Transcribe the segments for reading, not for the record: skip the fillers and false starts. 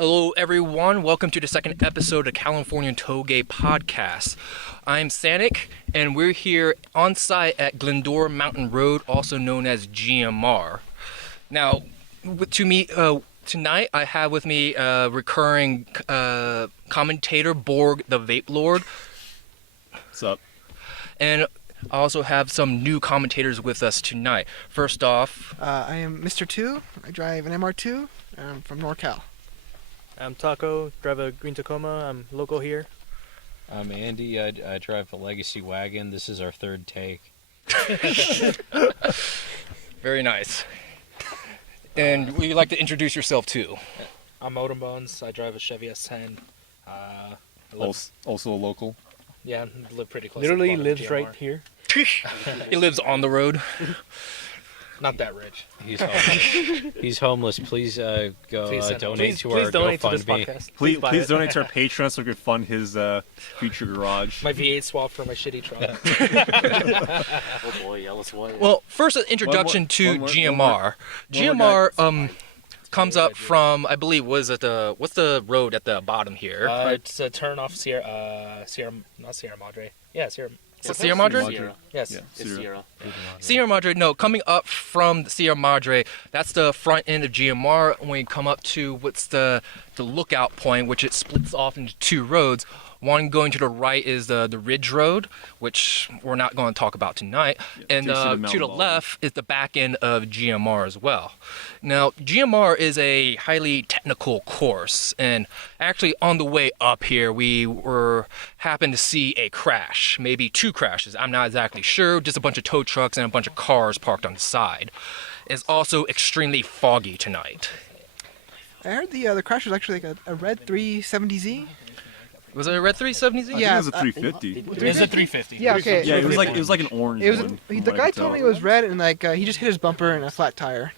Hello, everyone. Welcome to the second episode of Californian Touge podcast. I'm Sanic, and we're here on site at Glendora Mountain Road, also known as GMR. Now, tonight I have with me recurring commentator Borg, the Vape Lord. What's up? And I also have some new commentators with us tonight. First off, I am Mr. 2. I drive an MR2. I'm from NorCal. I'm Taco, drive a green Tacoma. I'm local here. I'm Andy. I drive a Legacy wagon. This is our third take. very nice. And would you like to introduce yourself too? I'm Odin Bones. I drive a Chevy S10. Also a local. Yeah, I live pretty close. Literally to the lives GMR. right here. He lives on the road. Not that rich. He's homeless. Please go donate to our Please donate to this GoFundMe. podcast. Please buy it. donate to our Patreon so we can fund his future garage. My V8 swap for my shitty truck. Oh boy, Ellis White. Well, first an introduction to one more- GMR. GMR comes up from, I believe, what's the road at the bottom here? It's a turn off Sierra, not Sierra Madre. Yeah, Sierra. Is it Sierra Madre? Sierra. Yes. Yeah. It's Sierra. Sierra Madre, no, coming up from the Sierra Madre, that's the front end of GMR. When you come up to what's the lookout point, which it splits off into two roads. One going to the right is the Ridge Road, which we're not going to talk about tonight. And to the left is the back end of GMR as well. Now, GMR is a highly technical course. And actually on the way up here, we happened to see a crash, maybe two crashes. I'm not exactly sure, just a bunch of tow trucks and a bunch of cars parked on the side. It's also extremely foggy tonight. I heard the crash was actually like a red 370Z. Was it a red 370Z? Yeah, I think it was a 350. It is a 350. Yeah, okay. Yeah, it was like an orange It was. one. The guy told me it was red, and like he just hit his bumper and a flat tire.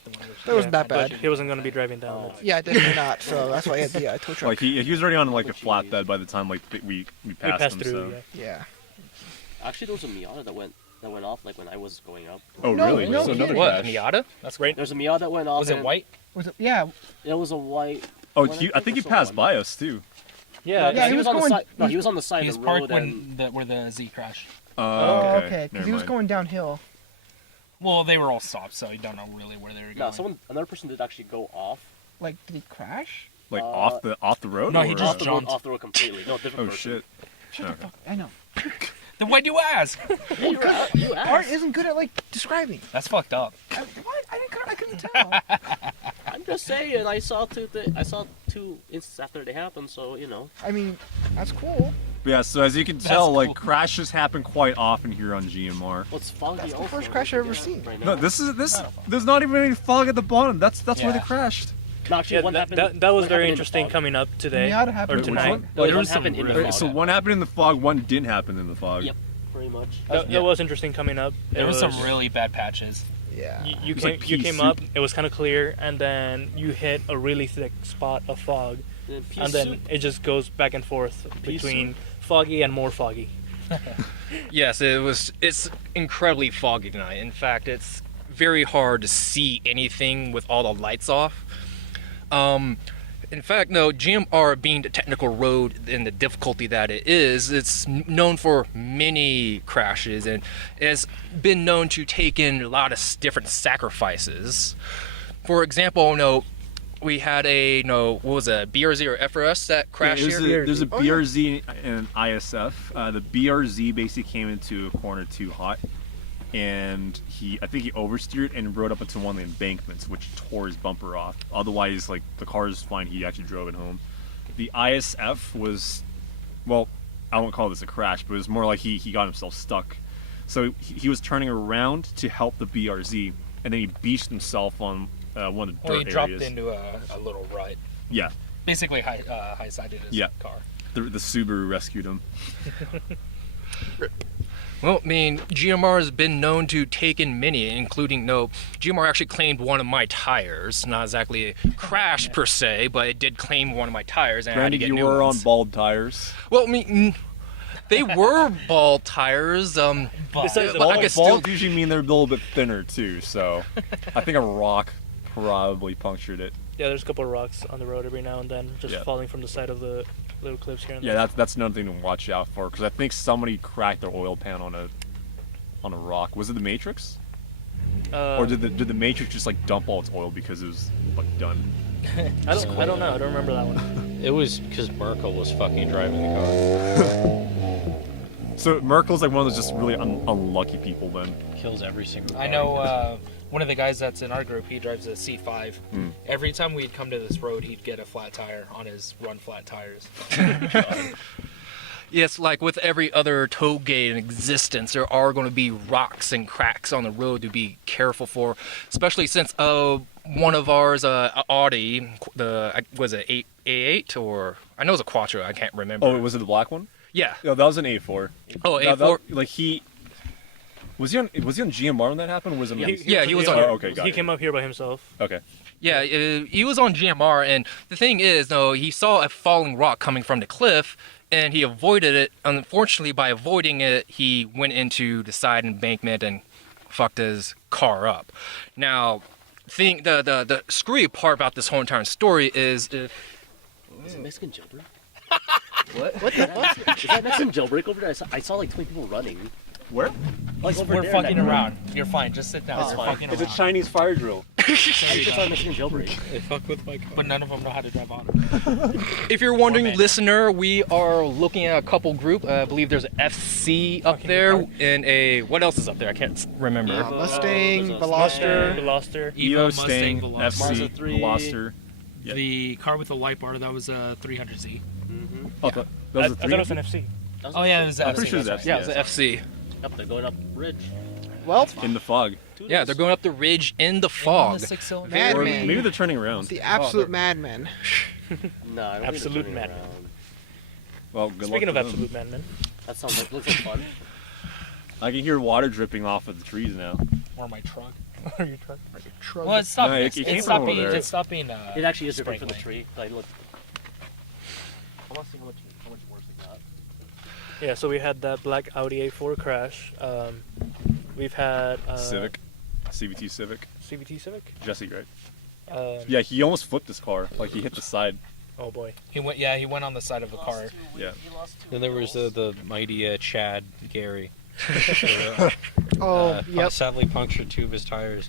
That wasn't that But bad. he wasn't going to be driving down it. Yeah, definitely not. So that's why he had the tow truck. Like he was already on like a flatbed by the time like we passed, passed him. through, So. yeah. Yeah. Actually, there was a Miata that went off like when I was going up. Oh No, really? no, So another What, crash. Miata? That's great. There's a Miata that went off. Was it and white? Was it? Yeah. It was a white. Oh, Well, I think he so passed one. by us too. Yeah. Yeah, he was on the going- side. No, he was on the side He of was the parked road. And where the Z crashed. Oh, okay. Because Never he was mind. going downhill. Well, they were all stopped, so you don't know really where they were going. no, another person did actually go off. Like, did he crash? Like Uh, off the road. no, he or- just Off the road, jumped. off the road completely. No, different Oh person. shit. Shut Okay. the fuck. I know. Then why'd you ask? You Art asked. isn't good at like describing. That's fucked up. What? I couldn't tell. I'm just saying. I saw two instances after they happened. So you know. I mean, that's cool. Yeah. So as you can tell, cool. like crashes happen quite often here on GMR. What's foggy? That's the also, first crash I've ever yeah, seen. Right No, now. this. There's not even any fog at the bottom. That's where they Yeah. crashed. No, actually, Yeah, one that happened. was one very happened in the interesting fog. coming up today. Miata happened. Or Which tonight. one? No, There one was some happened in the really- fog. So one happened in the fog. One didn't happen in the fog. Yep. Pretty much. That was interesting coming up. There It was some really bad patches. Yeah. You was came, like you pea came soup. up, it was kind of clear, and then you hit a really thick spot of fog, and then it just goes back and forth between foggy and more foggy. Yes, it's incredibly foggy tonight. In fact, it's very hard to see anything with all the lights off. In fact, no, GMR being the technical road and the difficulty that it is, it's known for many crashes and it's been known to take in a lot of different sacrifices. For example, we had what was it, BRZ or FRS that crashed here? There's a Oh, yeah. BRZ and ISF. The BRZ basically came into a corner too hot, and I think he oversteered and rode up into one of the embankments, which tore his bumper off. Otherwise, like the car is fine. He actually drove it home. The ISF was, well, I won't call this a crash, but it was more like he got himself stuck. So he was turning around to help the BRZ, and then he beached himself on one of the Well, he dirt dropped areas. into a little rut. Yeah, Basically, high-sided his Yeah. car. the Subaru rescued him. Well, I mean, GMR has been known to take in many, including, GMR actually claimed one of my tires. Not exactly a crash per se, but it did claim one of my tires, and I had to Granted, get you new were on ones. bald tires. Well, I mean, they were ball tires. But Besides the but I Bald, could still. balls usually mean they're a little bit thinner too, so I think a rock probably punctured it. Yeah, there's a couple of rocks on the road every now and then, just Yeah. falling from the side of the little cliffs here and Yeah, there. that's another thing to watch out for because I think somebody cracked their oil pan on a rock. Was it the Matrix? Or did the Matrix just like dump all its oil because it was like done? I don't know. I don't remember that one. It was because Merkel was fucking driving the car. So Merkel's like one of those just really unlucky people then. Kills every single car. I know one of the guys that's in our group. He drives a C5. Mm. Every time we'd come to this road, he'd get a flat tire on his run flat tires. Yes, like with every other toll gate in existence, there are going to be rocks and cracks on the road to be careful for, especially since one of ours, Audi, was it A8 or I know it's a Quattro, I can't remember. Oh, was it the black one? Yeah. No, that was an A4. Oh, That- A4. like was he on GMR when that happened? Or was it? on AC? Yeah, he was on. Oh, okay, got He it. came up here by himself. Okay. Yeah, he was on GMR, and the thing is, though, he saw a falling rock coming from the cliff, and he avoided it. Unfortunately, by avoiding it, he went into the side embankment and fucked his car up. Now, the screwy part about this whole entire story is Is it Mexican jailbreak? What? What the fuck? Is that Mexican jailbreak over there? I saw like 20 people running. Where? Like over We're there, fucking that- around. You're fine. Just sit down. It's We're fine. fucking It's a around. Chinese fire drill. I just saw Mexican jailbreak. They fuck with my car. But none of them know how to drive auto. If you're wondering, man. listener, we are looking at a couple group. I believe there's an FC up there and a what else is up there? I can't remember. Mustang, there's a Veloster. Veloster. Evo, Mustang, Stang, Veloster. FC, Mazda 3. Veloster. Yeah. The car with the white bar, that was a 300Z. Oh, that I was a thought it was an FC. Oh yeah, it was I'm pretty sure it's that's FC. Yeah, it's an FC. Yep, they're going up ridge. Well, In the fog. Yeah, they're going up the ridge in the fog. Or Madman. maybe they're turning around. The absolute madman. No, I don't Absolute think they're turning madman. around. Well, good Speaking of luck to them. absolute madman, That sounds like looks like fun. I can hear water dripping off of the trees now. Or my truck. are you trying? Well, it stopped. No, it came it from stopped over being. there. It stopped being. It actually is dripping from the sprinkling. tree. Like, look. I want to see how much worse it got. Yeah, so we had that black Audi A4 crash. We've had Civic. CVT Civic. CVT Civic. Jesse, right? Um, Yeah, he almost flipped his car. Like, he hit the side. Oh boy. He went. Yeah, he went on the side of a car. Yeah. Then there was the mighty Chad Gary. Oh, yep. Sadly punctured two of his tires.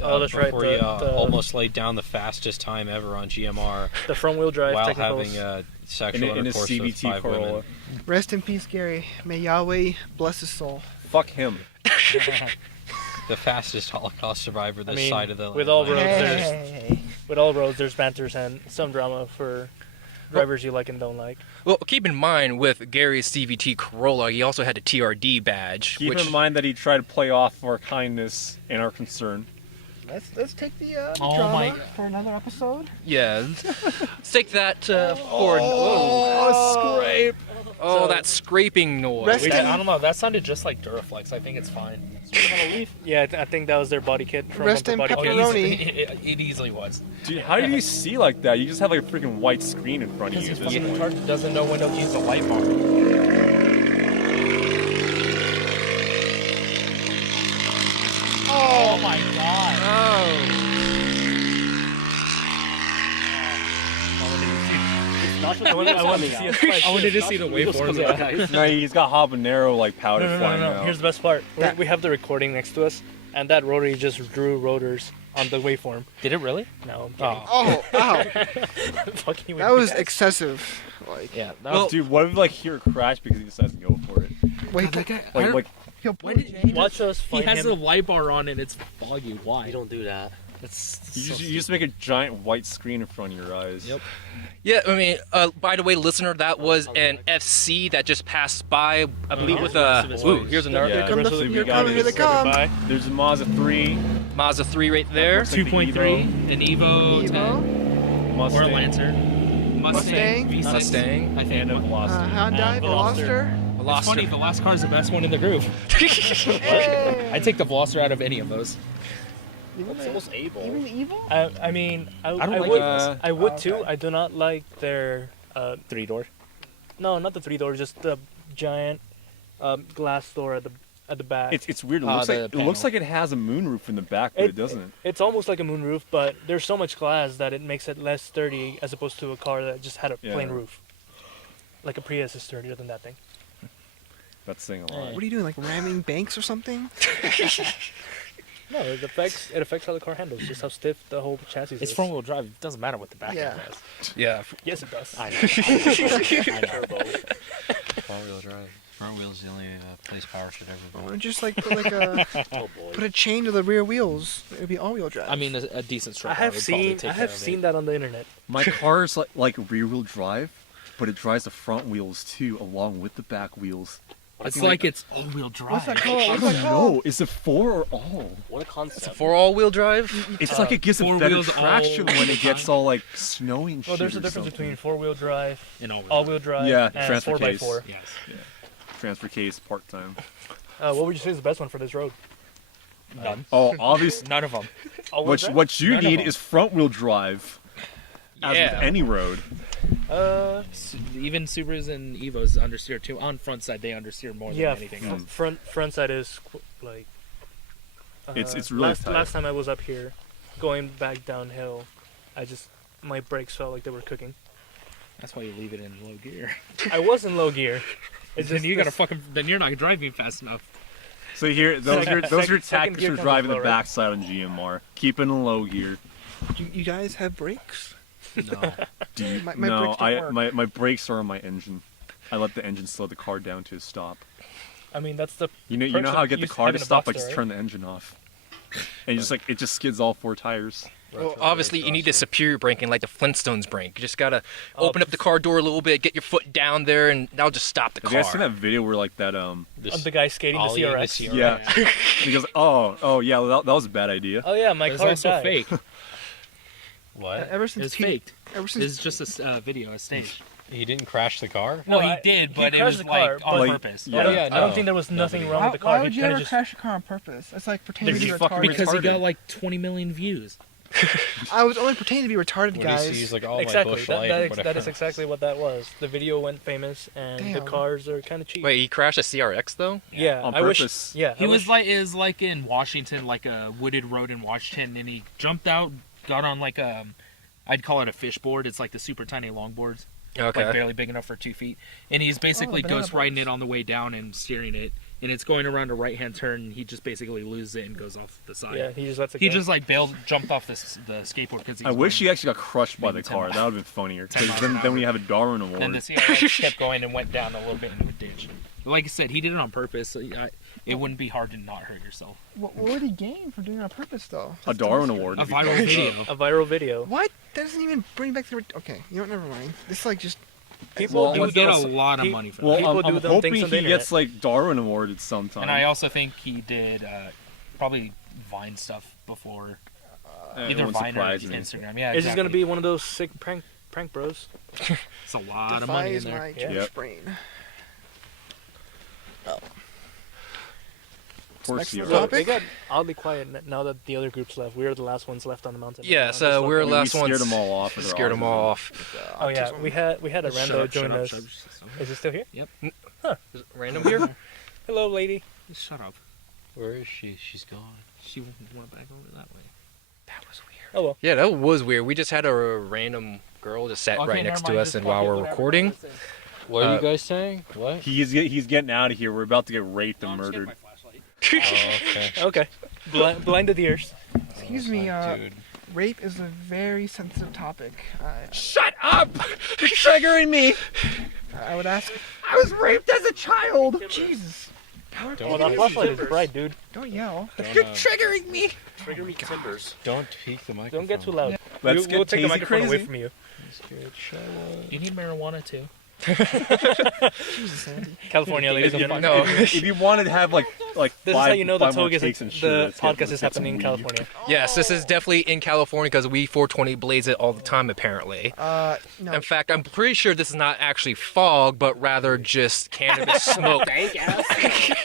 Oh, that's right, Before he the- almost laid down the fastest time ever on GMR The front wheel drive while technicals. having sexual In his intercourse with CVT 5 Corolla. women. Rest in peace, Gary. May Yahweh bless his soul. Fuck him. The fastest Holocaust survivor this I mean, side of the with all Atlantic. roads, Hey. with all roads, there's banters and some drama for drivers you like and don't like. Well, keep in mind with Gary's CVT Corolla, he also had a TRD badge. Keep which, in mind that he tried to play off our kindness and our concern. Let's take the Oh drama my- for another episode. Yeah. Let's take that for. Oh, scrape! Oh, So- that scraping noise. Rest in- I don't know. That sounded just like Duraflex. I think it's fine. Yeah, I think that was their body kit from Rest Bumper in Body Kit. pepperoni. It easily was. Dude, how did you see like that? You just have like a freaking white screen in front of you at this Fucking point. car doesn't know when to use the light bar. Oh my god. Oh. Not I wanted to see a spike. I wanted to see the waveforms. Guys. No, he's got habanero like powder flying out. Here's the best part. We have the recording next to us, and that rotary just drew rotors on the waveform. Did it really? No, I'm Oh. Oh, ow. kidding. Fucking with That was you guys. excessive. Like, Yeah. That Well, was, Dude, what if like hear a crash because he decides to go for it? wait, Like why did he, Watch us he fight has the him. light bar on and it's foggy. Why? You don't do that. It's you just make a giant white screen in front of your eyes. Yep. Yeah, I mean, by the way, listener, that was an FC that just passed by, I believe, with Ooh, here's another Yeah. come so the, we here got come, it. here they come. Goodbye. There's a Mazda 3, Mazda 3 right there. Looks like the 2.3, Evo, an Evo, 10, Evo, Mustang, or Lancer, Mustang, V6, Mustang. I think. and a Veloster. Hyundai, Veloster. Veloster. It's funny, the last car is the best one in the group. Hey. I take the Veloster out of any of those. It's almost able. Even the Evo? I mean, I don't like would, it. I would too. I do not like their 3-door. no, not the 3-door, just the giant glass door at the at the back. It's weird. It Ah, looks the like it panel. looks like it has a moonroof in the back, but it doesn't. It's almost like a moonroof, but there's so much glass that it makes it less sturdy as opposed to a car that just had a plain Yeah. roof. Like a Prius is sturdier than that thing. That's saying a lot. What are you doing, like ramming banks or something? No, it affects how the car handles, just how stiff the whole chassis is. It's front wheel drive. It doesn't matter what the back Yeah. end does. Yeah. Yes, it does. I know. Four-wheel drive. Front wheel's the only place power should ever Why go. don't you just like put a chain to the rear wheels? It'd be all-wheel drive. I mean, a decent I strap. have would probably seen take I care have of seen it. that on the internet. My car's like rear-wheel drive, but it drives the front wheels too, along with the back wheels. It's like it's all-wheel drive. What's that called? What's I that don't called? know. Is it 4 or all? What a concept. For all-wheel drive? It's like it gives it four better wheels traction all when the it gets time. all like snowing. Well, there's a shit or difference something. between four-wheel drive, In all-wheel all-wheel drive, Yeah, and transfer 4x4. drive. Yes. Transfer case part-time. What would you say is the best one for this road? None. Oh, obviously. None of them. All-wheel drive? What you None of need them. is front-wheel drive. As Yeah. with any road. Even Subarus and Evos understeer too. On front side, they understeer more Yeah, than anything else. front side is like. It's really tight. last time I was up here, going back downhill, my brakes felt like they were cooking. That's why you leave it in low gear. I was in low gear. It's Then just you gotta this- fucking. Then you're not driving fast enough. So here, those are your second tactics gear for comes driving with the low, right? backside on GMR. Keep it in low gear. You guys have brakes? No. Do you, My no, brakes don't work. my brakes are on my engine. I let the engine slow the car down to a stop. I mean, that's the. You know perks how I of get the use- car to having a stop? I Boxster, just right? turn the engine off, and it just skids all 4 tires. Well, obviously, you need the superior braking like the Flintstones brake. You just gotta open up the car door a little bit, get your foot down there, and that'll just stop the Have car. you guys seen that video where like that The guy skating the Ollie in the CRX. CRX. Yeah. He goes, oh yeah, that was a bad idea. Oh yeah, my It's car also died. fake. What? Ever It's since faked. ever since It's just a video, a stage. He didn't crash the car? No, No, he did, but it crashed was the like car, on but- purpose. Yeah. I don't, Yeah, I don't no. think there was nothing Nobody wrong why, with the car. why would He you kinda ever just. crash a car on purpose? It's like pretending to be Because you fucking retarded. Because he retarded. got like 20 million views. I was only pretending to be retarded, What guys. do you see? He's like, all Exactly. my bush That, light, that, or is, that whatever. is exactly what that was. The video went famous, and the Damn. cars are kind of cheap. Wait, he crashed a CRX though? Yeah, On I wish. purpose. Yeah, He I was wish- like, is like in Washington, like a wooded road in Washington, and he jumped out, got on like I'd call it a fishboard. It's like the super tiny longboards, like Okay. barely big enough for 2 feet. And he's basically banana ghost riding boats. it on the way down and steering it. And it's going around a right hand turn. And he just basically loses it and goes off the side. Yeah, he just lets it He go. just like bailed, jumped off the skateboard because I wish he actually got crushed by the maybe 10 car. miles. That would have been funnier. 10 Because miles then, an then hour. we have a Darwin Award. Then the CRX kept going and went down a little bit into a ditch. Like I said, he did it on purpose. So it wouldn't be hard to not hurt yourself. What would he gain for doing it on purpose, though? a Darwin Award. A if he viral calls it. video. a viral video. What? That doesn't even bring back the. Okay, you know what? Never mind. This like just. People Well, He do would get a those- lot of he- money for Well, that. People I'm do dumb hoping things on the he gets like Darwin Awarded sometime. And I also think he did probably Vine stuff before. It Either won't Vine or surprise me. Instagram. Yeah, It's just gonna exactly. be one of those sick prank bros. It's a lot of money in Defies there. my Yeah. Jewish Yep. brain. Poor Next Sierra. level. So they Topic? got oddly quiet now that the other groups left. We were the last ones left on the mountain. Yeah, Just so left we're them. the last we scared ones. them all off. with our Scared them all autism. off. Oh yeah, we had a Shut rando up, join shut up, us. shut up. Is it still here? Is it random here? Hello, lady. Shut up. Where is she? She's gone. She went back over that way. That was weird. Oh well. Yeah, that was weird. We just had a random girl just sat right next to us, and while we're recording, What are Uh, you guys saying? What? He's getting out of here. We're about to get raped and murdered. Oh, okay. Okay. Blinded ears. Excuse me. Dude. Rape is a very sensitive topic. Shut up! You're triggering me. I would ask. I was raped as a child. Jesus. How Don't- Well, that flashlight is bright, dude. Don't yell. Don't, Triggering me. Trigger me timbers. don't peek the microphone. Don't get too loud. Let's we'll get take the Tazy microphone away crazy. from you. Scared shower. You need marijuana too. Jesus, Andy. California, ladies and gentlemen. no. If you wanted to have like This is five, how you know the five more Touge is takes and shit, the let's get- podcast let's is get some happening in weed. California. Yes, this is definitely in California because we 420 blaze it all the time, apparently. No. In fact, I'm pretty sure this is not actually fog, but rather just cannabis smoke. Thank ass.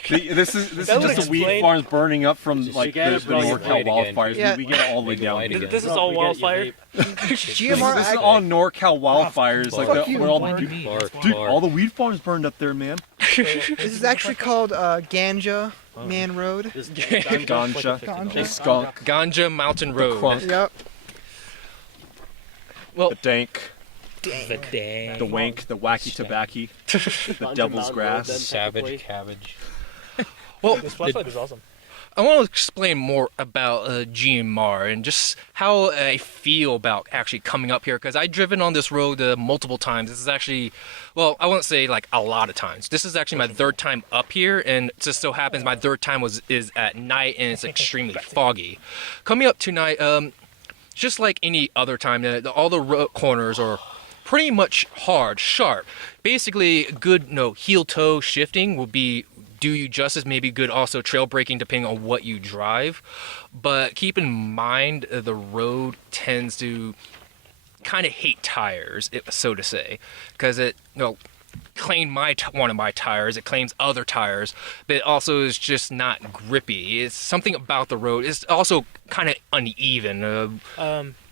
This is That would just the weed explain- farms burning up from Just like you gotta the bring it NorCal light again. wildfires. Yeah. We get it all the way Make it down light here. again. This is No, all we get you wildfire. GMR. This is all NorCal wildfires, like Fuck the, you, where all the Mark. dude, Bark, dude, bark. all the weed farms burned up there, man. This is actually called ganja. Man Road. This Ganja. Ganja. A skunk. Ganja Mountain Road. Crunk. Yep. Well, The dank. The dang. The wank. The wacky tobacco. The devil's grass. Savage cabbage. well, This flashlight is awesome. I want to explain more about GMR and just how I feel about actually coming up here, because I've driven on this road multiple times. This is actually, well, I won't say like a lot of times. This is actually my third time up here, and it just so happens my third time is at night, and it's extremely foggy. Coming up tonight, just like any other time, all the road corners are pretty much hard, sharp. Basically, good heel-toe shifting will do you justice, maybe good also trail braking depending on what you drive. But keep in mind the road tends to kind of hate tires, so to say, because it claimed one of my tires, it claims other tires, but it also is just not grippy. It's something about the road. It's also kind of uneven.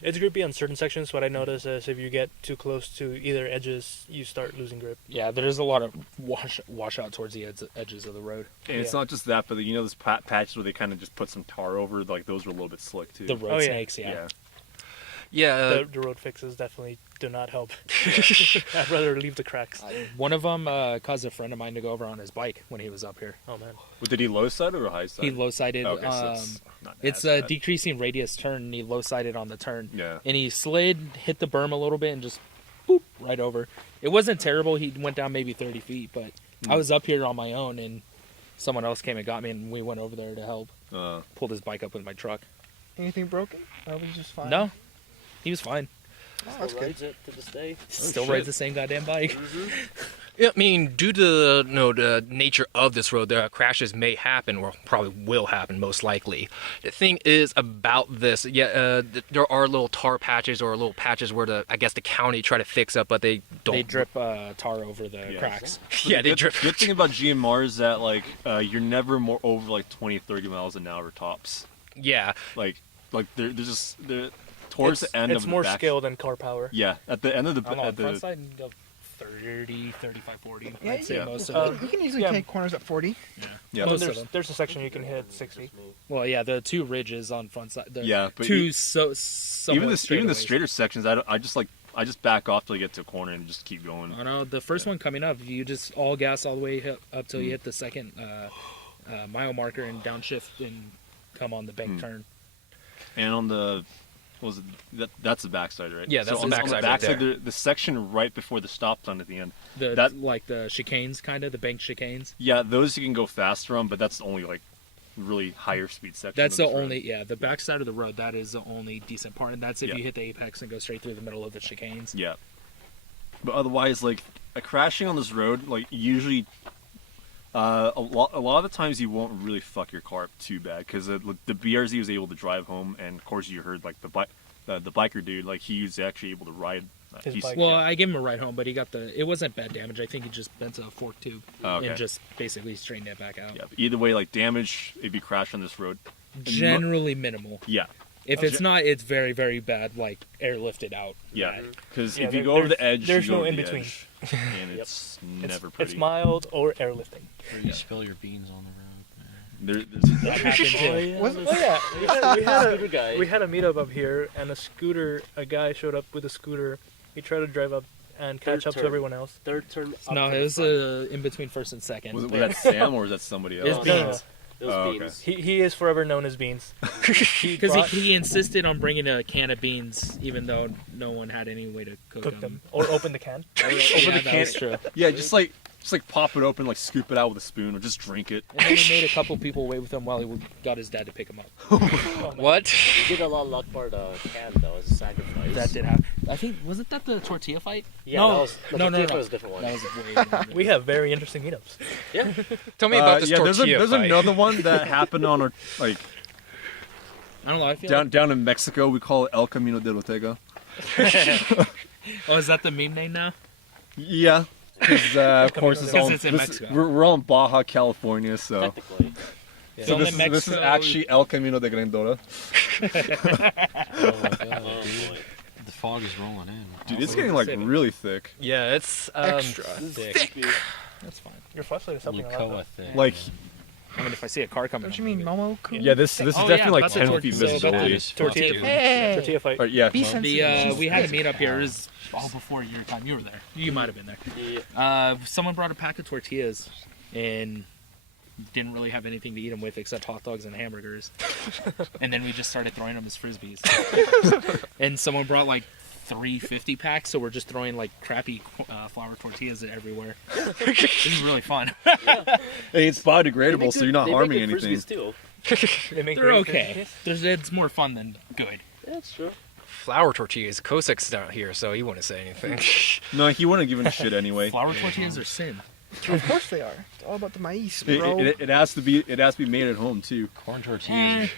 It's grippy on certain sections. What I notice is if you get too close to either edges, you start losing grip. Yeah, there's a lot of wash out towards the edges of the road. And it's not just that, but those patches where they kind of just put some tar over, like those are a little bit slick too. The road Oh, yeah. snakes, yeah. Yeah, The road fixes definitely do not help. I'd rather leave the cracks. One of them caused a friend of mine to go over on his bike when he was up here. Oh man. Well, did he low side or high side? He low-sided. Okay, so it's not It's as a bad. decreasing radius turn, and he low-sided on the turn. Yeah. And he slid, hit the berm a little bit, and just boop, right over. It wasn't terrible. He went down maybe 30 feet, but I was up here on my own, and someone else came and got me, and we went over there to help. Pulled his bike up with my truck. Anything broken? Or was it just fine? No, he was fine. Oh, that's good. rides it to this day. Still shit. rides the same goddamn bike. Yeah, I mean, due to the nature of this road, the crashes may happen, or probably will happen, most likely. The thing is about this, there are little tar patches or little patches where the county try to fix up, but they don't. They drip tar over the cracks. Yeah, they good, drip. Good thing about GMR is that you're never more over 20, 30 miles an hour tops. Yeah, Like they're towards the end of It's the more back. skill than car power. Yeah, at the end of the I don't know, at front the side, go 30, 35, 40. Yeah, I'd say yeah. most of it. You can easily Yeah. take corners at 40. yeah. And Most then of them. there's a section you can hit 60. Well, yeah, the two ridges on front side. The Yeah, but two even somewhat the straightaways. straighter sections, I just back off till you get to a corner and just keep going. I know the first one coming up, you just all gas all the way up till you hit the second mile marker and downshift and come on the bank turn. And on the that's the backside, right? Yeah, that's so the on backside the right backside, there. the section right before the stop sign at the end. Like the chicanes, kind of the bank chicanes. Yeah, those you can go faster on, but that's the only really higher speed section. That's of the this road. only the backside of the road. That is the only decent part, and that's if Yeah. you hit the apex and go straight through the middle of the chicanes. Yeah, but otherwise, crashing on this road, usually, a lot of the times you won't really fuck your car up too bad because the BRZ was able to drive home, and of course you heard the biker dude, he was actually able to ride. His bike. Well, I gave him a ride home, but he got it wasn't bad damage. I think he just bent a fork tube Oh, okay. and just basically straightened it back out. Yeah, but either way, damage if you crash on this road. Generally minimal. Yeah, If it's not, it's very, very bad, airlifted out. yeah, bad. because Yeah, if you go over the edge, there's you go no over in the between. edge, and it's never pretty. It's mild or airlifting. Where you spill your beans on the road. That happened too. We had a meetup up here, and a guy showed up with a scooter. He tried to drive up and catch Third up to turn. everyone else. Third turn. Up No, to it the was front. in between first and second. Was that Sam or was that somebody else? It's No, no, no. beans. It was Oh, okay. beans. He is forever known as Beans. Because he insisted on bringing a can of beans, even though no one had any way to cook them or open the can. Open the that can. was true. Yeah, just pop it open, scoop it out with a spoon, or just drink it. And then he made a couple people wait with him while he got his dad to pick him up. what? He did a lot of luck for the can though. It's a sacrifice. That did happen. I think wasn't that the tortilla fight? Yeah, No. that was, No. That was a different one. That was way different. We have very interesting meetups. Yeah. Tell me about this yeah, tortilla there's fight. another one that happened on our I don't know. I feel down in Mexico. We call it El Camino de Ortega. Oh, is that the meme name now? Yeah, because of course it's all Because it's in Mexico. we're all in Baja, California, so. Technically. So Only this is Mexico- actually El Camino de Glendora. Oh my god, Oh dude. boy. The fog is rolling in. Dude, it's getting really thick. Yeah, it's Extra thick. That's fine. Your flashlight is helping a lot. Lucoa though. thick. Like, I mean, if I see a car coming, Don't you mean Momo? Yeah, this is definitely like 10 feet so about visibility. the tortilla. Hey! Tortilla fight. But yeah, Be well, sensitive. We had a meet up here. It was all before your time. You were there. You might have been there. Someone brought a pack of tortillas and didn't really have anything to eat them with except hot dogs and hamburgers. And then we just started throwing them as frisbees. And someone brought like 350 packs, so we're just throwing like crappy flour tortillas everywhere. This is really fun. hey, it's biodegradable, so you're not harming anything. Too. They make They're great okay. It's more fun than good. Yeah, that's true. Flour tortillas. Kosek's not here, so he wouldn't say anything. No, he wouldn't have given a shit anyway. Flour tortillas are sin. Of course they are. It's all about the maíz, It, bro. it has to be made at home too. Corn tortillas.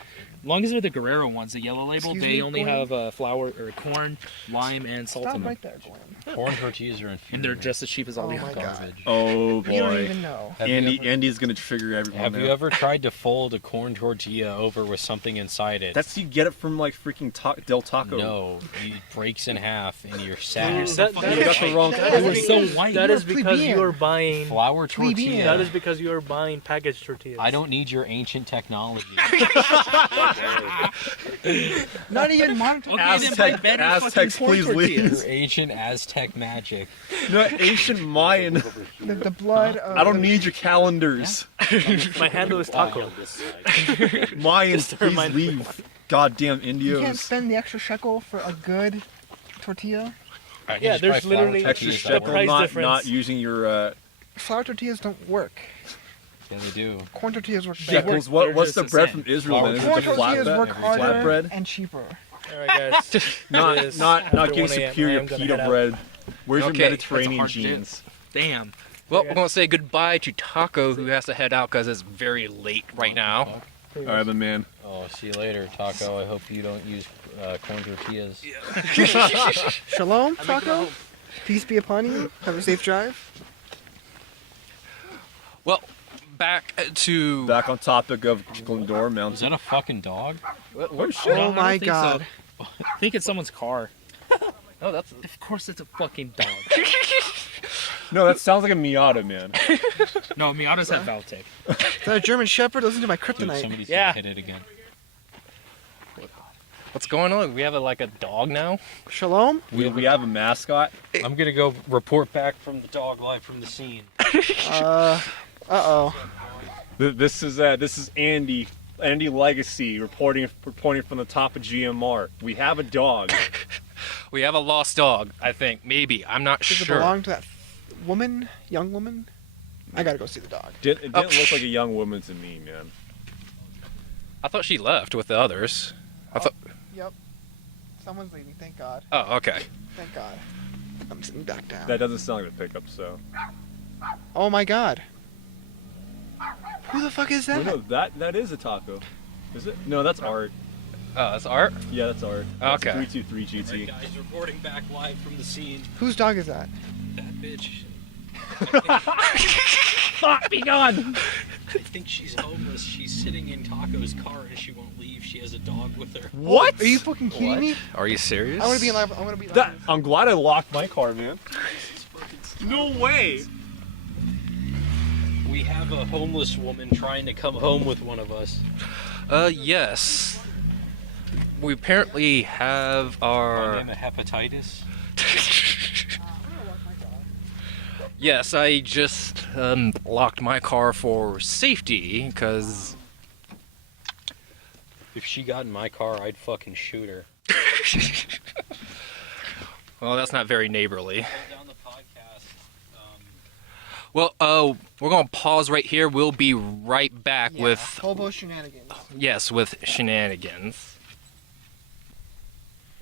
As long as they're the Guerrero ones, the yellow label, Excuse they me, only Glenn? have flour or corn, lime, and salt Stop in them. right there, Glenn. Corn tortillas are And inferior. they're just as cheap as all Oh the my other God. garbage. Oh You don't boy, even know. Have you ever- Andy's gonna trigger everyone. Have now. you ever tried to fold a corn tortilla over with something inside it? That's you get it from like freaking Del Taco. No, it breaks in half and you're Mm, sad. that- You got the wrong. That It is was so white. That is You're a because plebeian. you are buying. Flour Plebeian. tortilla. That is because you are buying packaged tortillas. I don't need your ancient technology. Not even modern. Okay, then buy better Aztecs, fucking corn please tortillas. leave. Your ancient Aztec magic. No, ancient Mayan. The blood of. I don't need your calendars. My handle is taco. Mayans, to please remind leave. Goddamn You can't Indios. spend the extra shekel for a good tortilla. I can Yeah, just there's buy flour literally Extra tortillas that the shekel, work. price not difference. using your Flour tortillas don't work. Yeah, they do. Corn tortillas work better. shekels. They're What's just the the bread same. from Israel? Then? Is Corn it the tortillas work harder flatbread? and cheaper. All right, guys. Not It is not after getting 1 a.m. I superior am gonna pita head out. bread. Where's Okay, your that's Mediterranean hard to do. genes? Damn. Well, we're gonna say goodbye to Taco, who has to head out because it's very late right now. All right, my man. Oh, see you later, Taco. I hope you don't use corn tortillas. Shalom, Taco. Peace be upon you. Have a safe drive. Well, back to Back on topic of Glendora Is Mountain. that a fucking dog? What Oh I don't my think so. God. I think it's someone's car. oh, that's Of course, it's a fucking dog. No, that sounds like a Miata, man. No, Miatas have Valtech. Is that a German Shepherd? Listen to my Dude, kryptonite. somebody's Yeah. gonna hit it again. what's going on. We have like a dog now. Shalom. We have a mascot. I'm gonna go report back from the dog live from the scene. Uh-oh. This is Andy Legacy reporting from the top of GMR. We have a dog. We have a lost dog. I think maybe. I'm not Does it sure. belong to that woman? Young woman? I gotta go see the dog. It didn't look like a young woman to me, man. I thought she left with the others. I thought. Yep. Someone's leaving, thank God. Oh, okay. Thank God. I'm sitting back down. That doesn't sound like a pickup, so. Oh my God. Who the fuck is that? No, that is a taco. Is it? No, that's Art. Oh, that's Art. Yeah, that's Art. Okay. 323 GT. Guys, reporting back live from the scene. Whose dog is that? That bitch. Be gone! I think she's homeless. She's sitting in Taco's car and she won't leave. She has a dog with her. What? Are you fucking kidding me? Are you serious? I wanna be alive. I wanna be That, alive. I'm glad I locked my car, man. No way! We have a homeless woman trying to come home with one of us. Yes. We apparently have our. My name of hepatitis. Yes, I just locked my car for safety because. If she got in my car, I'd fucking shoot her. Well, that's not very neighborly. Down the podcast. Well, we're gonna pause right here. We'll be right back Yeah, with hobo shenanigans. with shenanigans.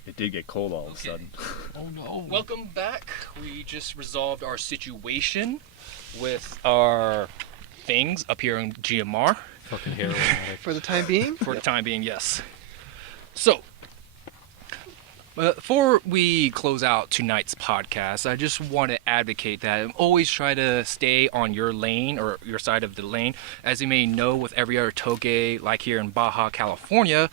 It did get cold all of a sudden. Oh no. Welcome back. We just resolved our situation with our things up here in GMR. Fucking heroin addict. For the time being. For the time being, yes. So, before we close out tonight's podcast, I just want to advocate that always try to stay on your lane or your side of the lane. As you may know, with every other toge, like here in Baja, California,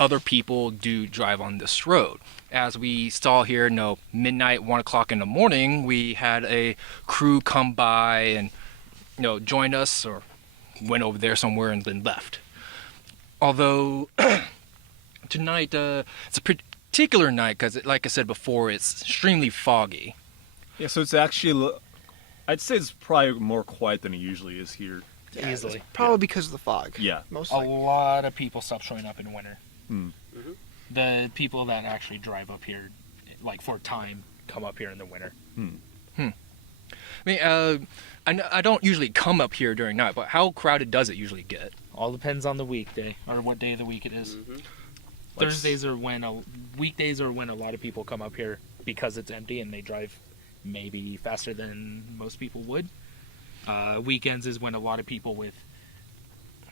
other people do drive on this road. As we saw here, midnight, 1 o'clock in the morning, we had a crew come by and, join us or went over there somewhere and then left. Although tonight, it's a particular night because, like I said before, it's extremely foggy. Yeah, so it's actually, I'd say it's probably more quiet than it usually is here. Yeah, Easily. it's probably because of the fog. Yeah. Most A likely. lot of people stop showing up in winter. Hmm. The people that actually drive up here, like for time, come up here in the winter. I mean, I don't usually come up here during night, but how crowded does it usually get? All depends on the weekday or what day of the week it is. Like Thursdays are when weekdays are when a lot of people come up here because it's empty and they drive maybe faster than most people would. Weekends is when a lot of people with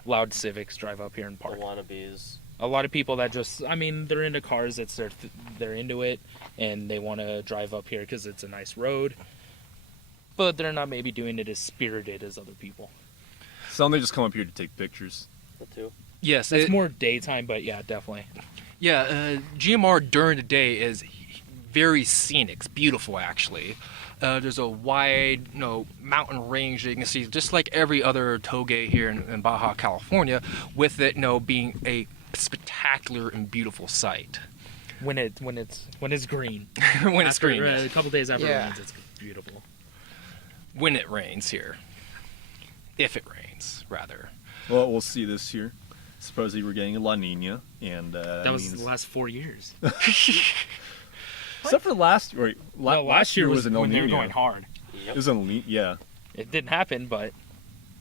loud Civics drive up here and The park. wannabes. A lot of people that just, I mean, they're into cars. They're into it, and they want to drive up here because it's a nice road. But they're not maybe doing it as spirited as other people. Some they just come up here to take pictures. The two. Yes, It's more daytime, but yeah, definitely. Yeah, GMR during the day is very scenic. It's beautiful, actually. There's a wide, mountain range that you can see, just like every other touge here in Baja California, with it, being a spectacular and beautiful sight. When it's green. When it's After, green. a couple days after Yeah. it rains, it's beautiful. When it rains here. If it rains, rather. Well, we'll see this year. Supposedly we're getting a La Nina, and That was means... the last 4 years. Except for last No, last year was an El when they were Nino. going hard. It was an El Nino, yeah. It didn't happen, but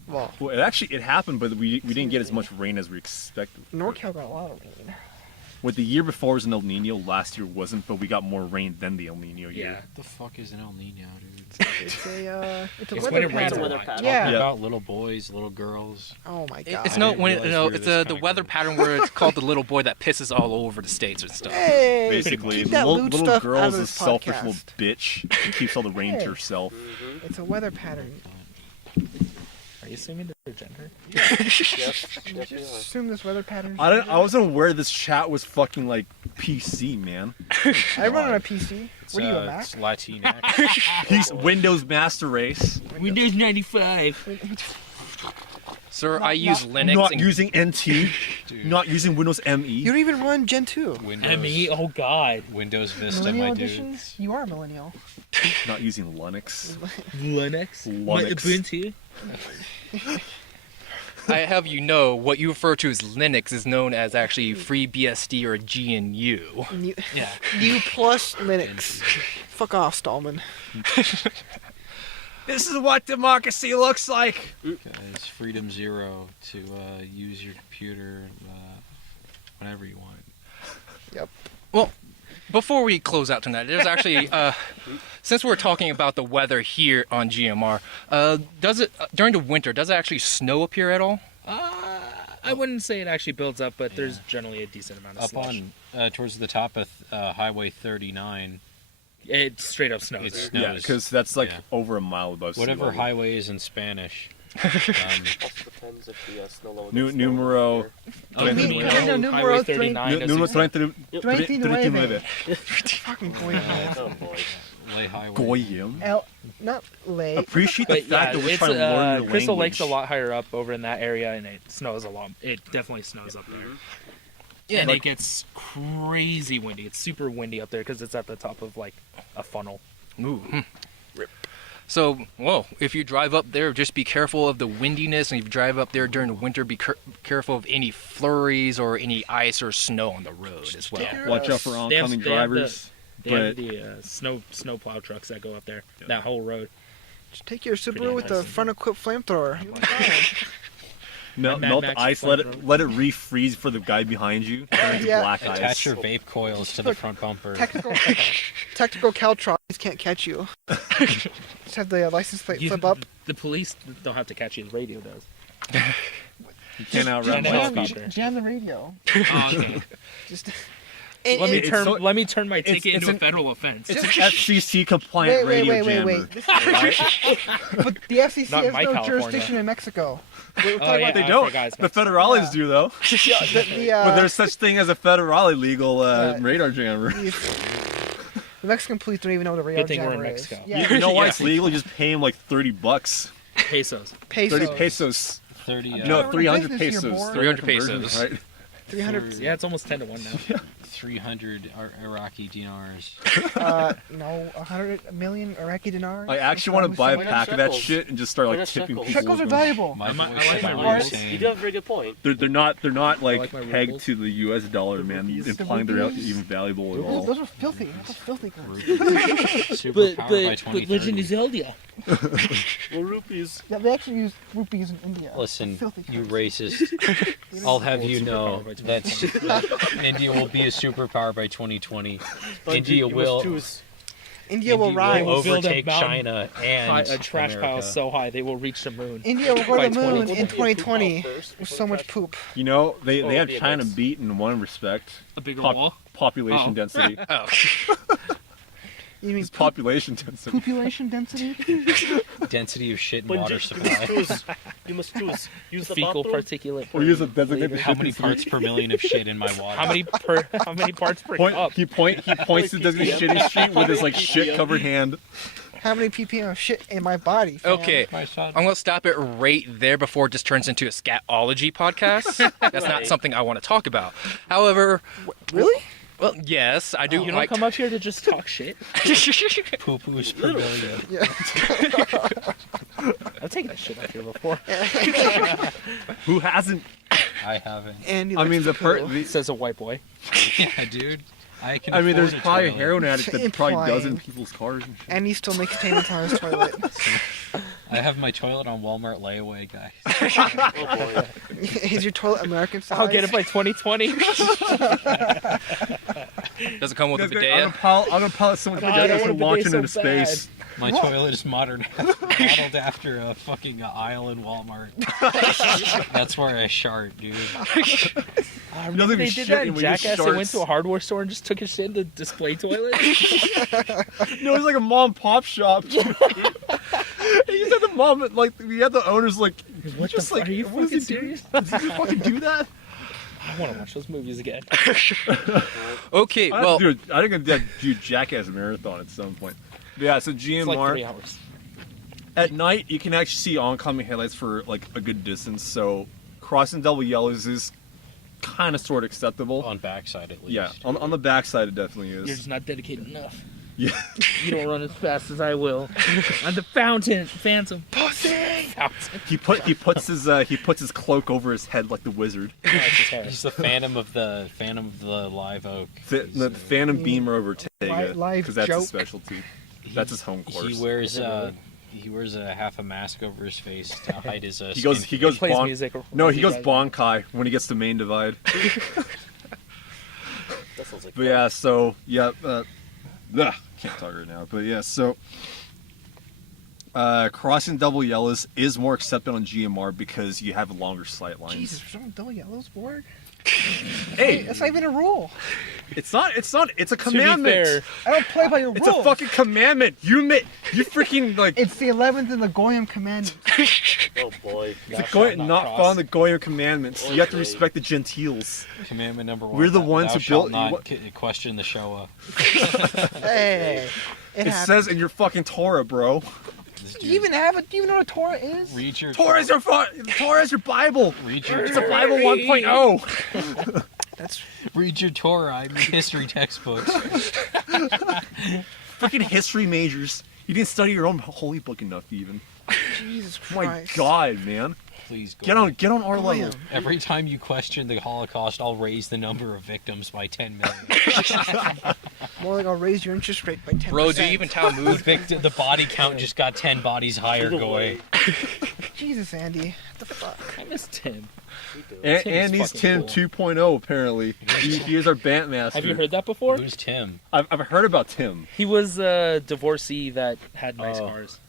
Well, Well, it happened, but we didn't get as much rain as we expected. NorCal got a lot of rain. With the year before was an El Nino, last year wasn't, but we got more rain than the El Nino year. yeah. What the fuck is an El Nino, dude? It's a It's weather when it rains It's a a pattern. weather lot. pattern. Yeah. Yeah. About little boys, little girls. Oh my god. It's I not didn't when realize we were it's this the kinda weather group. pattern where it's called the little boy that pisses all over the states and stuff. Hey, Basically, keep that lewd little stuff girl out is of a this selfish podcast. little bitch. She keeps all the rain to Hey. herself. It's a weather pattern. Are you assuming their gender? Yep. You Yep, we just are. assume this weather pattern. I wasn't aware this chat was fucking like PC, man. I run on a PC. What are you, a Mac? It's Latinx. He's Windows Master Race. Windows 95. Sir, I use Linux. Not and- using NT. Dude. Not using Windows ME. You don't even run Gen 2. Windows. ME, oh god. Windows Vista, Millennial my editions? dude. You are a millennial. Not using Linux. Linux. Linux. Ubuntu. I have what you refer to as Linux is known as actually FreeBSD or GNU. You, Yeah. you plus Linux. Fuck off, Stallman. This is what democracy looks like. It's Freedom Zero to use your computer whenever you want. Well, before we close out tonight, there's actually, since we're talking about the weather here on GMR, does it during the winter? Does it actually snow up here at all? I wouldn't say it actually builds up, but there's generally a decent amount of Up slush. on towards the top of Highway 39, It straight up snows. It's there. Yeah, Knows. because that's like Yeah. over a mile above sea whatever level. highway is in Spanish. Also depends if the snow level Nu- gets lower numero- here. Oh, Treinta- you know, Treinta- Highway número 39 is Número exact- 39. Fucking Goyim. Oh boy. Lay Highway. Goyim. Not lay. Appreciate the But fact yeah, that we're it's trying to learn your Crystal language. Lake's a lot higher up over in that area, and it snows a lot. It definitely snows up there. Yeah, And like- it gets crazy windy. It's super windy up there because it's at the top of like a funnel. Ooh. So, well, if you drive up there, just be careful of the windiness, and if you drive up there during the winter, be careful of any flurries or any ice or snow on the road as well. Yeah. Watch out for They have- oncoming they have drivers. They have But the snow plow trucks that go up there. That whole road. Just take your Pretty Subaru with the nice. front equipped flamethrower. You'll be fine. melt Mad the Max ice, front let it refreeze for the guy behind you. Turn into Yeah. black Attach ice. your vape coils to the front bumper. Technical Caltrons can't catch you. Just have the license plate flip up. The police don't have to catch you. The radio does. You can't outrun Jam the my helicopter. speed. Jam the radio. Oh, okay. Just. let me it's turn. so- let me turn my it's- ticket it's into a an- federal offense. It's an FCC compliant Wait, radio wait. jammer. But the FCC Not has my no California. jurisdiction in Mexico. We're Oh, talking yeah. about They I don't. forgot it's The federales Yeah. do though. But there's such thing as a federale legal radar jammer. the Mexican police don't even know what a radar Good thing we're in jammer is. Mexico. Yeah. You know why Yeah. it's legal? You just pay him like $30. Pesos. Pesos. 30 pesos. 30. No, Doing 300 business here, pesos. boy. 300 Conversions, pesos. Right? 300. Yeah, it's almost 10 to 1 now. 300 Iraqi dinars. No, 100 million Iraqi dinars. I actually want to buy a Why not pack of that shekels? shit and just start Why like not tipping shekels? people. Shekels are with them. valuable. My I voice like is my really rubles. You insane. do have a very good point. They're not like like my pegged rubles. to the U.S. dollar, man, rupees. implying The they're not rupees. even valuable at Those, all. those are filthy. That's a filthy currency. Superpower by 2030. Zelda. Well, rupees. Yeah, they actually use rupees in India. Listen, Filthy you currency. racist. I'll have you know Superpower by that India will be a superpower by 2020. But India you must will. choose. India will India rise. will Build a overtake mountain. China and A trash pile America. so high they will reach the moon. India will go By to the moon 2020. in 2020 with so much poop. You know, they Oh, have DMX. China beat in one respect. A bigger Pop- population Oh. density. Oh. You mean It's population density. population density? Density of shit and But water you supply. must choose. You must choose. Use the Fecal bathroom. particulate. Or use a designated How many parts per million of shit in my water? How many parts per point. cup? He points to designated shitty street with his like shit covered hand. How many ppm of shit in my body? Fam? Okay, My son. I'm gonna stop it right there before it just turns into a scatology podcast. That's not Right. something I want to talk about. However, Really? well, yes, I do You don't like. come up here to just talk shit. Poo-poos per million. Yeah. I've taken that shit up here before. Who hasn't? I haven't. And I mean, It says a white boy. Yeah, dude. I can. I mean, there's afford a probably a toilet. heroin addict that probably does in Implying. people's cars and shit. And he still makes payments on his toilet. I have my toilet on Walmart layaway, guys. Oh boy. Is your toilet American size? I'll get it by 2020. Does it come with a I'm bidet? gonna pilot someone God, I and want a launch bidet it so into bad. space. My toilet is modern, modeled after a fucking aisle in Walmart. That's where I shart, dude. I Doesn't remember even they did shit that in when you Jackass. They went sharts. to a hardware store and just took his shit in the display toilet. No, it's like a mom and pop shop. You just had the mom, like, you had the owners, like, What just the like, fuck? Are you what is fucking he doing? serious? Did you fucking do that? I want to watch those movies again. Okay, I well, think I'm gonna do Jackass marathon at some point. Yeah, so It's like 3 GMR hours. at night you can actually see oncoming headlights for like a good distance. So crossing double yellows is kind of sort of acceptable. On backside, at least. Yeah, on the backside it definitely You're is. just not dedicated enough. Yeah. You don't run as fast as I will. I'm the phantom. Pussy! Fountain. He puts his cloak over his head like the wizard. Oh, it's his hair. He's the Phantom of the Live Oak. The Phantom Beamer over Tega Live because that's his joke. specialty. That's his home course. He wears a half a mask over his face to hide his. He goes Plays bon- music. No, he goes guys- Bonkai when he gets to Main Divide. That sounds like But yeah, so yeah, can't talk right now. But yeah, so crossing double yellows is more accepted on GMR because you have longer sight lines. Jesus, there's no double yellows board? Hey, That's not even a rule. it's not. It's a To be commandment. fair, I don't play by your It's rules. a fucking commandment. You freaking like. It's the 11th in the Goyim commandment. Oh boy. Not following the Goyim commandments. You have to Okay. respect the Gentiles. Commandment number 1. We're the ones thou who shalt built- not question the Shoah. Hey, It happens. says in your fucking Torah, bro. This Do you even have it? Do you even know what a Torah is? Read your Torah is your Bible. Read your It's a Bible 1.0. That's Read your Torah. I mean history textbooks. Freaking history majors. You didn't study your own holy book enough, even. Jesus Oh my Christ. God, man. Please go. Get on our level. Goyim. Every time you question the Holocaust, I'll raise the number of victims by 10 million. More like I'll raise your interest rate by 10%. bro, do you even Talmud? The body count just got 10 bodies higher. Either Go way. away. Jesus, Andy. What the fuck? I miss Tim. And Tim is he's fucking Tim cool. 2.0 apparently. He is our Bandmaster. Have you heard that before? Who's Tim? I've heard about Tim. He was a divorcee that had nice Oh. cars.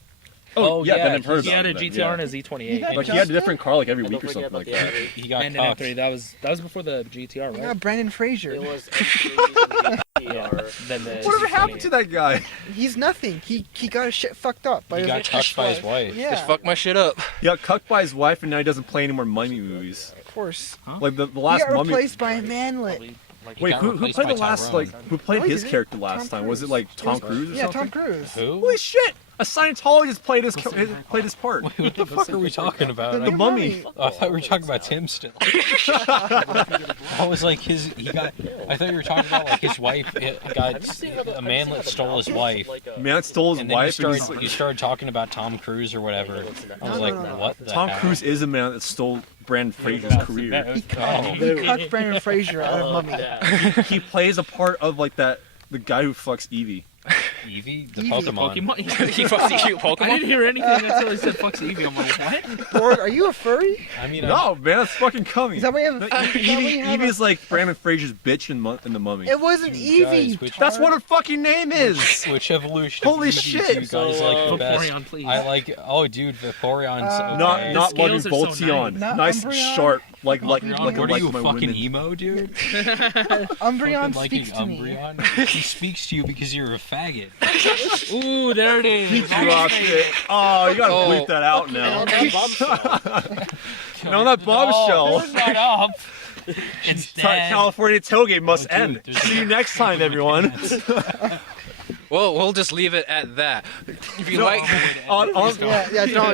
Oh, yeah, then I've heard He about had a him then, GTR yeah. and a Z28. Like he had a different car like every And week don't or forget something about like the that. He got And an cucked. M3. That was before the GTR, Yeah, right? Brandon Fraser. It was Then the Whatever Z28. happened to that guy? He's nothing. He got his shit fucked up by He got cucked by his wife. Yeah, Just fuck my shit up. He got cucked by his wife and now he doesn't play any more mummy movies. of course. Like the He last got mummy. replaced by a manlet. Probably, like, he Wait, got who replaced played by the last Tyrone. who played Oh, he his did? character last Tom time? Was it Cruise. like Tom Cruise or Yeah, something? Tom Cruise. Who? Holy shit! A Scientologist played his part. What the fuck are we talking about? The mummy. Oh, I thought we were talking about Tim still. I was like I thought you were talking about like his wife. A man that stole his wife. Man that stole his And then wife. you started talking about Tom Cruise or whatever. I was like, what the Tom hell? Cruise is a man that stole Brandon Fraser's career. He cucked Brandon Fraser out of Mummy. He plays a part of like the guy who fucks Evie. Eevee? The Eevee. Pokemon. He fucks you, Pokemon. I didn't hear anything until he said fucks Eevee. I'm like, what? Borg, are you a furry? I mean, No, man, that's fucking coming. Is that what you have? Evie's like Brandon Fraser's bitch in the Mummy. It wasn't Eevee. which- That's what her fucking name is. Which evolution? Holy of Eevee shit. do you guys So, like the best? Vaporeon, please. I like. Oh, dude, Vaporeon's okay. Not scales Logan are so Boltion. nice. Nice, Umbreon? sharp, like What are you, my fucking women. emo, dude? Umbreon Fucking liking speaks to me. Umbreon? He speaks to you because you're a faggot. Ooh, there it is. Dropped it. Oh, you gotta Oh. bleep that out now. And that bombshell. And on that bombshell, Shut up. It's dead. California Touge must Oh, dude, end. there's See you next time, everyone. Well, we'll just leave it at that. If you like, on, Yeah, no.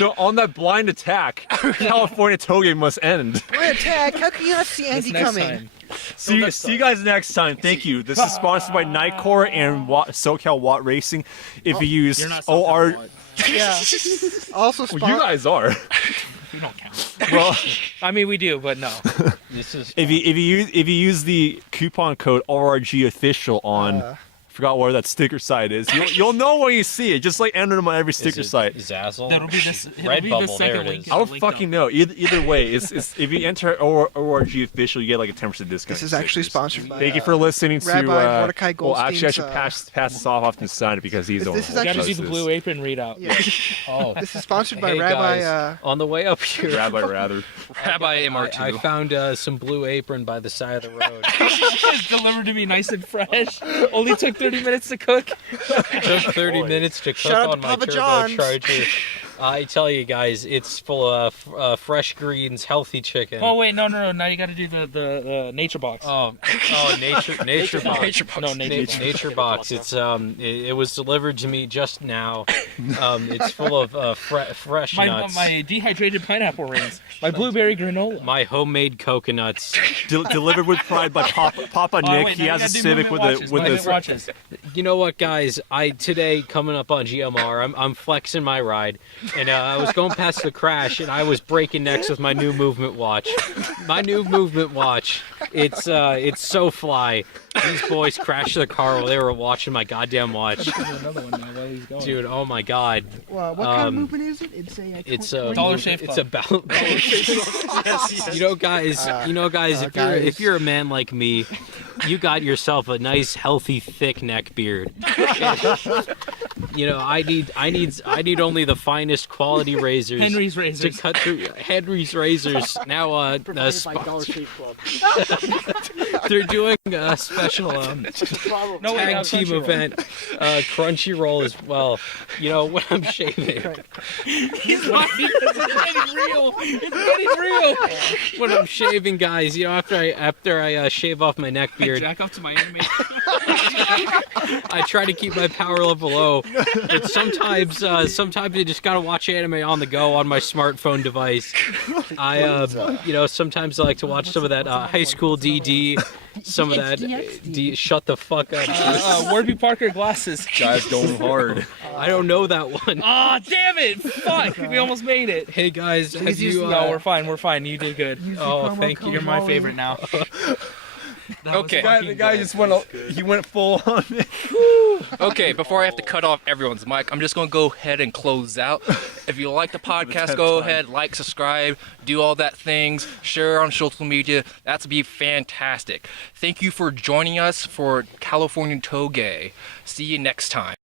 no, on that blind attack, California Touge must end. Wait, attack. How can you not see Andy Next coming? time. See you guys next time. Thank you. This is sponsored by Nightcore and SoCal Watt Racing. If you use You're not OR, Yeah. Also, well, you guys are. We don't count. Well, I mean, we do, but no. This is. if you use the coupon code ORG official on. Forgot where that sticker site is. You'll know when you see it. Just like enter them on every sticker site. Zazzle. That'll be this. It'll Red be Bubble, the second there it link. is. in I the don't link fucking know. Either way, it's if you enter ORG official, you get like a 10% discount. This is actually sponsored by. Thank you for listening to. Rabbi Mordecai well, actually, I Goldstein's, though. Pass this off to Simon because he's the one. This is who You got to actually- do the hosts Blue Apron readout. Yeah. Oh, This is sponsored by hey, Rabbi. guys, on the way up here, this. Rabbi rather. Rabbi MR2. I found some Blue Apron by the side of the road. It's delivered to me nice and fresh. Only took 30 minutes to cook. Took 30 minutes to cook Shout out to on my Papa John's. turbocharger. I tell you guys, it's full of fresh greens, healthy chicken. Oh wait, no. Now you got to do the nature box. Oh, nature box. Nature Box. No, nature box. Nature box. It's it was delivered to me just now. It's full of fresh nuts. My dehydrated pineapple rings. My blueberry granola. My homemade coconuts. Delivered with pride by Papa Oh, Nick. wait, he now has you a gotta do Civic movement with watches, a movement watches. You know what, guys? Today coming up on GMR, I'm flexing my ride, and I was going past the crash, and I was breaking necks with my new movement watch. My new movement watch. It's so fly. These boys crashed the car while they were watching my goddamn watch. Another one now while he's going. Dude, oh my god. What kind of movement is it? It's a Dollar Shave It's Club. about. You know, guys. If you're a man like me, you got yourself a nice, healthy, thick neck beard. You know, I need only the finest quality razors. Henry's razors. To cut through Henry's razors. Now, Provided by Dollar Shave Club. they're doing a special No, wait, tag team Crunchyroll. event. Crunchyroll as well. You know, when I'm shaving. He's laughing because it's getting real. It's getting real. When I'm shaving, guys, you know, after I shave off my neck beard, Jack off to my anime. I try to keep my power level low, but sometimes you just gotta watch anime on the go on my smartphone device. Sometimes I like to watch some of that High School DD, some of that. Shut the fuck up. Warby Parker glasses. Guys going hard. I don't know that one. Ah, damn it! Fuck, we almost made it. Hey guys, have you? No, we're fine. We're fine. You did good. Oh, thank you. You're my favorite now. Okay. The guy just went full on it. Okay, before I have to cut off everyone's mic, I'm just going to go ahead and close out. If you like the podcast, go ahead, like, subscribe, do all that things, share on social media. That's be fantastic. Thank you for joining us for Californian Touge. See you next time.